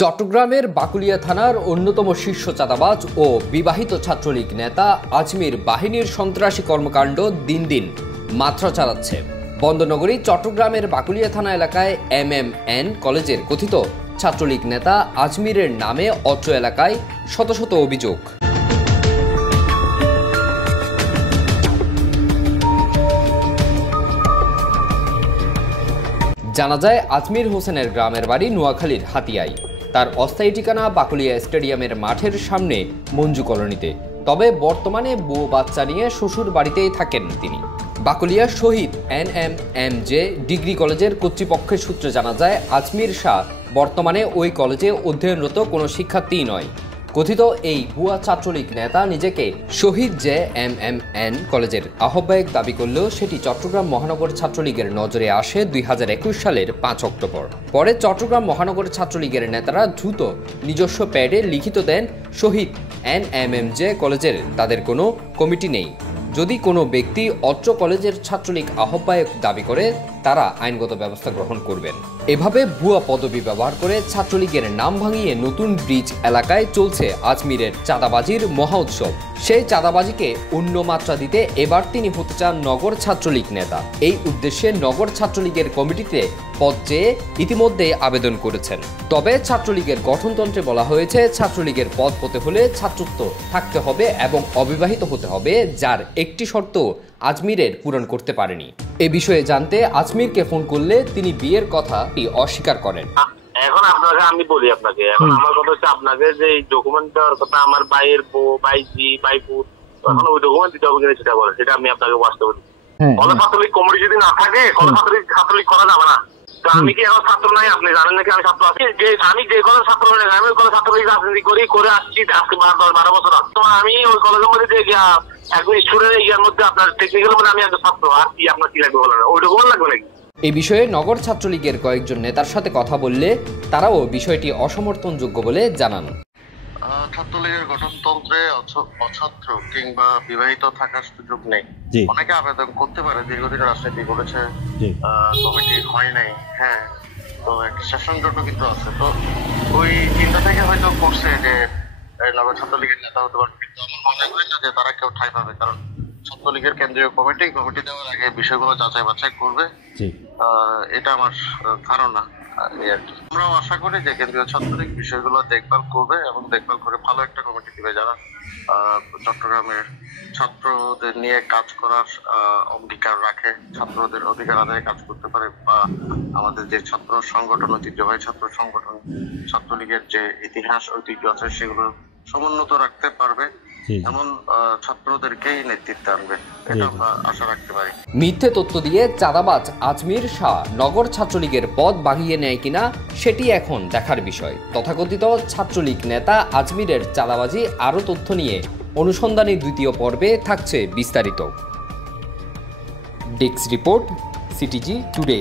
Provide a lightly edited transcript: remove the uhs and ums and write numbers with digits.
চট্টগ্রামের বাকুলিয়া থানার অন্যতম শীর্ষ চাঁদাবাজ ও বিবাহিত ছাত্রলীগ নেতা আজমির বাহিনীর সন্ত্রাসী কর্মকাণ্ড দিন দিন মাত্রা চালাচ্ছে। বন্দরনগরী চট্টগ্রামের বাকুলিয়া থানা এলাকায় MMN কলেজের কথিত ছাত্রলীগ নেতা আজমিরের নামে অত্র এলাকায় শত শত অভিযোগ। জানা যায় আজমির হোসেনের গ্রামের বাড়ি নোয়াখালীর হাতিয়ায়। তার অস্থায়ী ঠিকানা বাকুলিয়া স্টেডিয়ামের মাঠের সামনে মঞ্জু কলোনিতে। তবে বর্তমানে বউ বাচ্চা নিয়ে শ্বশুর বাড়িতেই থাকেন তিনি। বাকুলিয়া শহীদ NMMJ ডিগ্রি কলেজের কর্তৃপক্ষের সূত্রে জানা যায় আজমির শাহ বর্তমানে ওই কলেজে অধ্যয়নরত কোনো শিক্ষার্থী নয়। কথিত এই ভুয়া ছাত্রলীগ নেতা নিজেকে শহীদ MMN কলেজের আহ্বায়ক দাবি করলেও সেটি চট্টগ্রাম মহানগর ছাত্রলীগের নজরে আসে 2021 সালের 5 অক্টোবর। পরে চট্টগ্রাম মহানগর ছাত্রলীগের নেতারা দ্রুত নিজস্ব প্যাডে লিখিত দেন শহীদ NMMJ কলেজের তাদের কোনো কমিটি নেই। যদি কোনো ব্যক্তি অত্র কলেজের ছাত্রলীগ আহ্বায়ক দাবি করে তারা আইনগত ব্যবস্থা গ্রহণ করবেন। এভাবে ভুয়া পদবি ব্যবহার করে ছাত্রলীগের নাম ভাঙিয়ে নতুন ব্রিজ এলাকায় চলছে আজমিরের চাঁদাবাজির মহা উৎসব। সেই চাঁদাবাজিকে অন্য মাত্রা দিতে এবার তিনি হতে চান নগর ছাত্রলীগ নেতা। এই উদ্দেশ্যে নগর ছাত্রলীগের কমিটিতে পদ চেয়ে ইতিমধ্যে আবেদন করেছেন। তবে ছাত্রলীগের গঠনতন্ত্রে বলা হয়েছে ছাত্রলীগের পদ পেতে হলে ছাত্রত্ব থাকতে হবে এবং অবিবাহিত হতে হবে, যার একটি শর্ত আজমিরের পূরণ করতে পারেনি। এ বিষয়ে জানতে আজমিরকে ফোন করলে তিনি বিয়ের কথা অস্বীকার করেন। এখন আপনাকে আমি বলি, আপনাকে এখন আমার কথা হচ্ছে আপনাকে যে ডকুমেন্ট দেওয়ার কথা আমার ভাইয়ের বউ, ভাইজি, ভাইপুর, এখন ওই ডকুমেন্ট দিতে হবে কিনা সেটা বলে, সেটা আমি আপনাকে বাস্তব বলি। কোনো ছাত্রলীগ কমিটি যদি না থাকে কোনো ছাত্রলীগ করা যাবে না। তো আমি কি এখন ছাত্র নাই? আপনি জানেন নাকি আমি ছাত্র আছি? যে আমি যে কোনো ছাত্র নাই, আমি ওই কোনো ছাত্রলীগ রাজনীতি করে আসছি আজকে 12 বছর। আমি ওই কলেজের মধ্যে যে একজন স্টুডেন্ট ইয়ার মধ্যে আপনার টেকনিক্যাল মধ্যে আমি একজন ছাত্র, আর কি আপনার কি লাগবে বলেন? ওই ডকুমেন্ট লাগবে নাকি? এই বিষয়ে নগর ছাত্রলীগের কয়েকজন নেতার সাথে কথা বললে তারাও বিষয়টি অসমর্থনযোগ্য বলে জানান। ছাত্রলীগের গঠনতন্ত্রে অছাত্র কিংবা বিবাহিত থাকার সুযোগ নেই। অনেকে আবেদন করতে পারে, দীর্ঘদিন রাজনীতি করেছে, কমিটি হয় নাই। হ্যাঁ, তো একটা সেশন জোটও কিন্তু আছে। তো ওই চিন্তা থেকে হয়তো করছে যে নগর ছাত্রলীগের নেতা হতে পারবে, কিন্তু আমার মনে হয় না যে তারা কেউ ঠাঁই পাবে। কারণ ছাত্রলীগের কেন্দ্রীয় কমিটি দেওয়ার আগে বিষয়গুলো যাচাই বাছাই করবে, এটা আমার ধারণা। আমরাও আশা করি যে কেন্দ্রীয় ছাত্রলীগ বিষয়গুলো দেখভাল করবে এবং দেখভাল করে ভালো একটা কমিটি দিবে যারা চট্টগ্রামের ছাত্রদের নিয়ে কাজ করার অঙ্গীকার রাখে, ছাত্রদের অধিকার আদায়ে কাজ করতে পারে, বা আমাদের যে ছাত্র সংগঠন, ঐতিহ্যবাহী ছাত্র সংগঠন, ছাত্রলীগের যে ইতিহাস ঐতিহ্য আছে সেগুলো সমুন্নত রাখতে পারবে, এমন ছাত্রদেরকেই নেতৃত্বে আনবে, এটা আমরা আশা রাখতে পারি। মিথ্যে তথ্য দিয়ে চাঁদাবাজ আজমির শাহ নগর ছাত্রলীগের পদ বাগিয়ে নেয় কিনা সেটি এখন দেখার বিষয়। তথাকথিত ছাত্রলীগ নেতা আজমিরের চাঁদাবাজি আরও তথ্য নিয়ে অনুসন্ধানী দ্বিতীয় পর্বে থাকছে বিস্তারিত। Desk report, CTG today.